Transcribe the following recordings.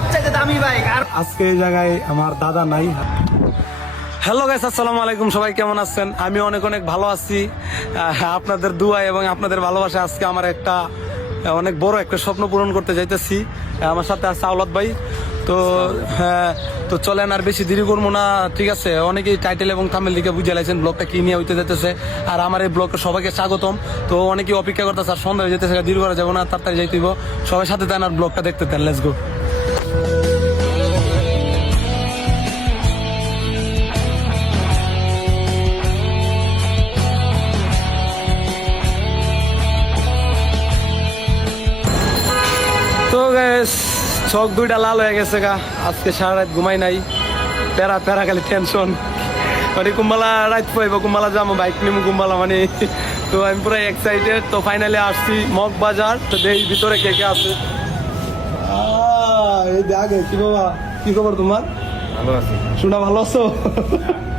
সবচেয়ে দামি বাইক। আর আজকে এই জায়গায় আমার দাদা নাই। হ্যালো গাইস, আসসালামু আলাইকুম। সবাই কেমন আছেন? আমি অনেক অনেক ভালো আছি। আপনাদের দোয়া এবং আপনাদের ভালোবাসা আজকে আমার একটা অনেক বড় একটা স্বপ্ন পূরণ করতে যাইতেছি। আমার সাথে আছে আওলাদ ভাই। তো হ্যাঁ, তো চলেন আর বেশি দেরি করবো না, ঠিক আছে? অনেকেই টাইটেল এবং থাম্বনেল দিকে বুঝে লাইছেন ব্লগটা কি নিয়ে হইতে যেতেছে। আর আমার এই ব্লগটা সবাইকে স্বাগতম। তো অনেকেই অপেক্ষা করতেছে, আর সন্ধ্যা হয়ে যেতেছে, দেরি করা যাবো না, তাড়াতাড়ি যাইতে হইব। সবাই সাথে দেন আর ব্লগটা দেখতে দেন। Let's go. তো গাইস, চোখ দুইটা লাল হয়ে গেছে গা। আজকে সারা রাত ঘুমাই নাই, প্যারা প্যারা খালি টেনশন। মানে কুম্বালা রাত পাইব, কুম্বালা যাবো, বাইক নিমু কুম্বালা মানে। তো আমি পুরো এক্সাইটেড। তো ফাইনালি আসছি মগ বাজার। তো এই ভিতরে কে কে আছে? এই আগে কি বাবা, কি খবর তোমার? ভালো আছি। শোনা ভালো আছো?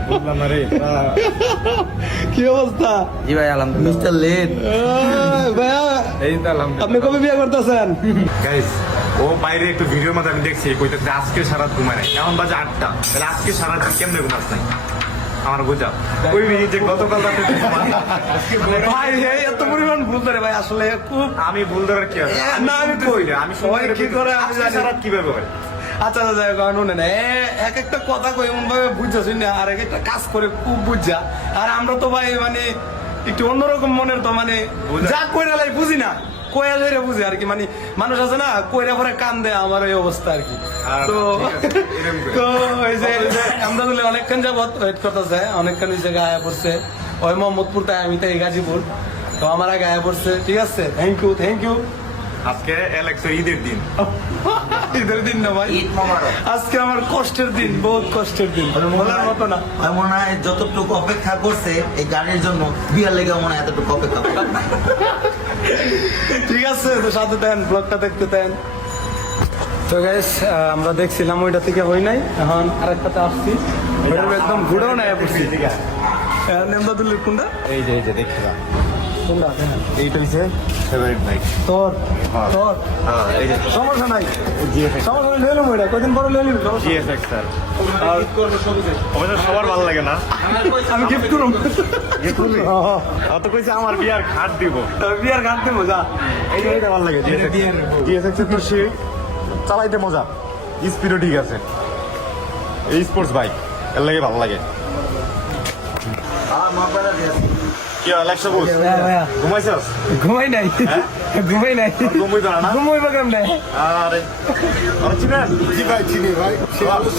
বললাম না রে। কি অবস্থা? জি ভাই, আলহামদুলিল্লাহ। Mister late. ভাইয়া, এই তো আলহামদুলিল্লাহ। আপনি কবে বিয়ে করতেছেন? গাইস, ও বাইরে একটু ভিডিওর মধ্যে আমি দেখছি কইতেছে আজকে সারা রাত ঘুমায় নাই। এখন বাজে 8টা। তাহলে আজকে সারা রাত কেমনে ঘুমাস নাই? আমার বুঝা ওই যে গতকাল রাতে ভাই এত পরিমাণ ভুল করে ভাই, আসলে খুব। আমি ভুল ধরার কি আছে? না, আমি কই না, আমি সবাই কি করে আমি আজকে জানি। সারা রাত কিভাবে হয়? আচ্ছা আচ্ছা, কারণ না এক একটা কথা কই এমন ভাবে বুঝছাছি না, আর এক একটা কাজ করে খুব বুঝা। আর আমরা তো ভাই মানে একটু অন্যরকম মনের, তো মানে যা কইরা লাই বুঝি না, কইয়া ধরে বুঝি আর কি। মানে মানুষ আছে না, কইরা পরে কান দেয়, আমার এই অবস্থা আর কি। তো তো এই যে আমরা তো অনেকক্ষণ যাবত ওয়েট করতেছে, অনেকক্ষণ এই জায়গায় আয়া পড়ছে। ওই মোহাম্মদপুর, তাই আমি তাই গাজীপুর। তো আমার আগে আয়া পড়ছে, ঠিক আছে? Thank you, thank you. আজকে এলেক্সের ঈদের দিন। ঈদের দিন না ভাই, ঈদ মোবারক। আজকে আমার কষ্টের দিন, বহুত কষ্টের দিন, বলার মতো না। আমার মনে হয় যতটুকু অপেক্ষা করছে এই গাড়ির জন্য, বিয়ার লেগে মনে হয় এতটুকু অপেক্ষা করে। ঠিক আছে, তো সাথে দেন, ব্লগটা দেখতে দেন। তো গাইস, আমরা দেখছিলাম ওইটা থেকে হই নাই, এখন আরেকটাতে আসছি। ওইটা একদম ঘুরেও নাই পড়ছি। নেমদাদুল্লির কোনটা? এই যে দেখছিলাম কোনটা? এইটা হচ্ছে ফেভারিট বাইক। তোর তোর এই যে সমস্যা নাই, জিএফএক্স। সমস্যা নাই, লেলুম ওইটা, কদিন পরে লেলুম। GFX sir. অবশ্য সবার ভালো লাগে না। আমি গিফট করুম। অত কইছে আমার বিয়ার ঘাট দিব। বিয়ার ঘাটতে মজা। এইটা ভালো লাগে। জিএফএক্স এর তো সে চালাইতে মজা, স্পিডও ঠিক আছে। এই স্পোর্টস বাইক এর লাগে ভালো লাগে। কি অ্যালেক্সা বস, ঘুমাইছস? ঘুমাই নাই, ঘুমাই নাই, ঘুমাইতো না? ঘুমাইবা কেমনে? আরে আরে চিনেন? জি ভাই, চিনি ভাই।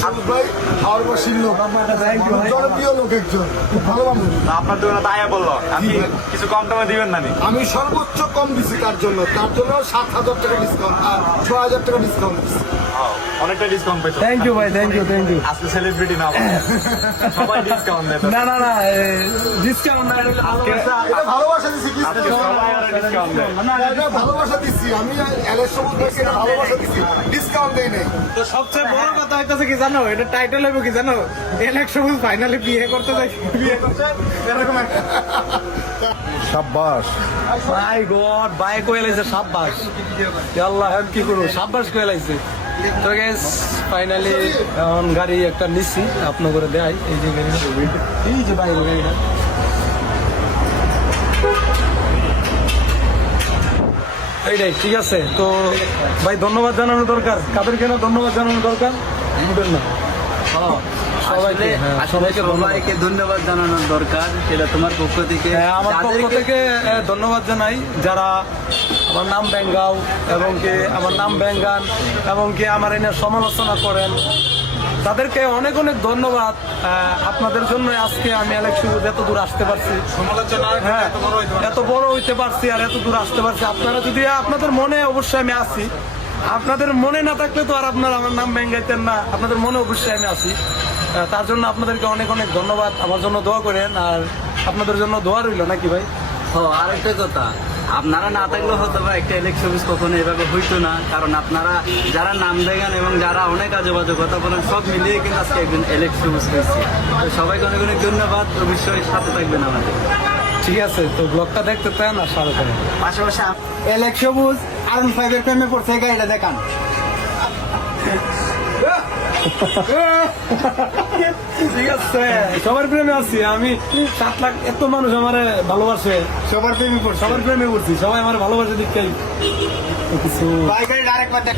সাবুজ ভাই আমার বাসির লোক, জনপ্রিয় লোক একজন, খুব ভালো মানুষ। আপনার দোকানে তো আয়া বললো, আপনি কিছু কম দামে দিবেন না নি? আমি সর্বোচ্চ কম দিছি তার জন্য 7,000 টাকা ডিসকাউন্ট আর 6,000 টাকা ডিসকাউন্ট দিচ্ছি। অনেকটা ডিসকাউন্ট পাইছো। থ্যাংক ইউ ভাই, থ্যাংক ইউ, থ্যাংক ইউ। আজকে সেলিব্রিটি না ভাই। সবাই ডিসকাউন্ট দেয় তো। না না না, ডিসকাউন্ট না, এটা এটা ভালোবাসা দিচ্ছি, কি আজকে সবাই আর ডিসকাউন্ট দেয়। এটা ভালোবাসা দিচ্ছি আমি। সবুজ ভাইকে এটা ভালোবাসা দিচ্ছি, ডিসকাউন্ট দেই নাই। তো সবচেয়ে বড় কথা হইতেছে কি জানো, এটা টাইটেল হবে কি জানো, ইলেকশন ফাইনালি বিয়ে করতে যাই, বিয়ে করতে এরকম একটা। সাব্বাস। মাই গড, ভাই কই লাইছে সাব্বাস। আল্লাহ, এখন কি করব, সাব্বাস কই লাইছে। তো গাইস, ফাইনালি এখন গাড়ি একটা নিছি, আপনার করে দেয়। এই যে গাড়ি, এই যে বাইরে গাড়িটা। এইটাই ঠিক আছে। তো ভাই ধন্যবাদ জানানো দরকার, কাদের কেন ধন্যবাদ জানানো দরকার বুঝবেন না। সবাইকে, সবাইকে সবাইকে ধন্যবাদ জানানোর দরকার, সেটা তোমার পক্ষ থেকে। আমার পক্ষ থেকে ধন্যবাদ জানাই যারা আমার নাম ব্যাঙ্গাও এবং কি আমার নাম ব্যাঙ্গান এবং কি আমার এনে সমালোচনা করেন, তাদেরকে অনেক অনেক ধন্যবাদ। আপনাদের জন্য আজকে আমি ইলেকশন এত দূর আসতে পারছি, হ্যাঁ এত বড় হইতে পারছি আর এত দূর আসতে পারছি। আপনারা যদি আপনাদের মনে, অবশ্যই আমি আছি। আপনাদের মনে না থাকলে তো আর আপনারা আমার নাম ব্যাঙ্গাইতেন না। আপনাদের মনে অবশ্যই আমি আছি, তার জন্য আপনাদেরকে অনেক অনেক ধন্যবাদ। আমার জন্য দোয়া করেন, আর আপনাদের জন্য দোয়া রইল নাকি ভাই? আরেকটা কথা, আপনারা না থাকলেও হয়তো বা একটা ইলেকশন কখনো এভাবে হইতো না, কারণ আপনারা যারা নাম দেখান এবং যারা অনেক আজে বাজে কথা বলেন, সব মিলিয়ে কিন্তু আজকে একদিন ইলেকশন হয়েছে। তো সবাইকে অনেক অনেক ধন্যবাদ, অবশ্যই সাথে থাকবেন আমাদের। ঠিক আছে, তো ব্লগটা দেখতে চান আর সাথে থাকেন। পাশাপাশি ইলেকশন আর 5 এর প্রেমে পড়ছে, গাড়িটা দেখান। ঠিক আছে, সবার প্রেমে আছি আমি। 7 লাখ এত মানুষ আমার ভালোবাসে, সবার প্রেমে পড়ছে সবার প্রেমে পড়ছি, সবাই আমার ভালোবাসে দিক কিছু ভাই ভাই আরেকবার দেখ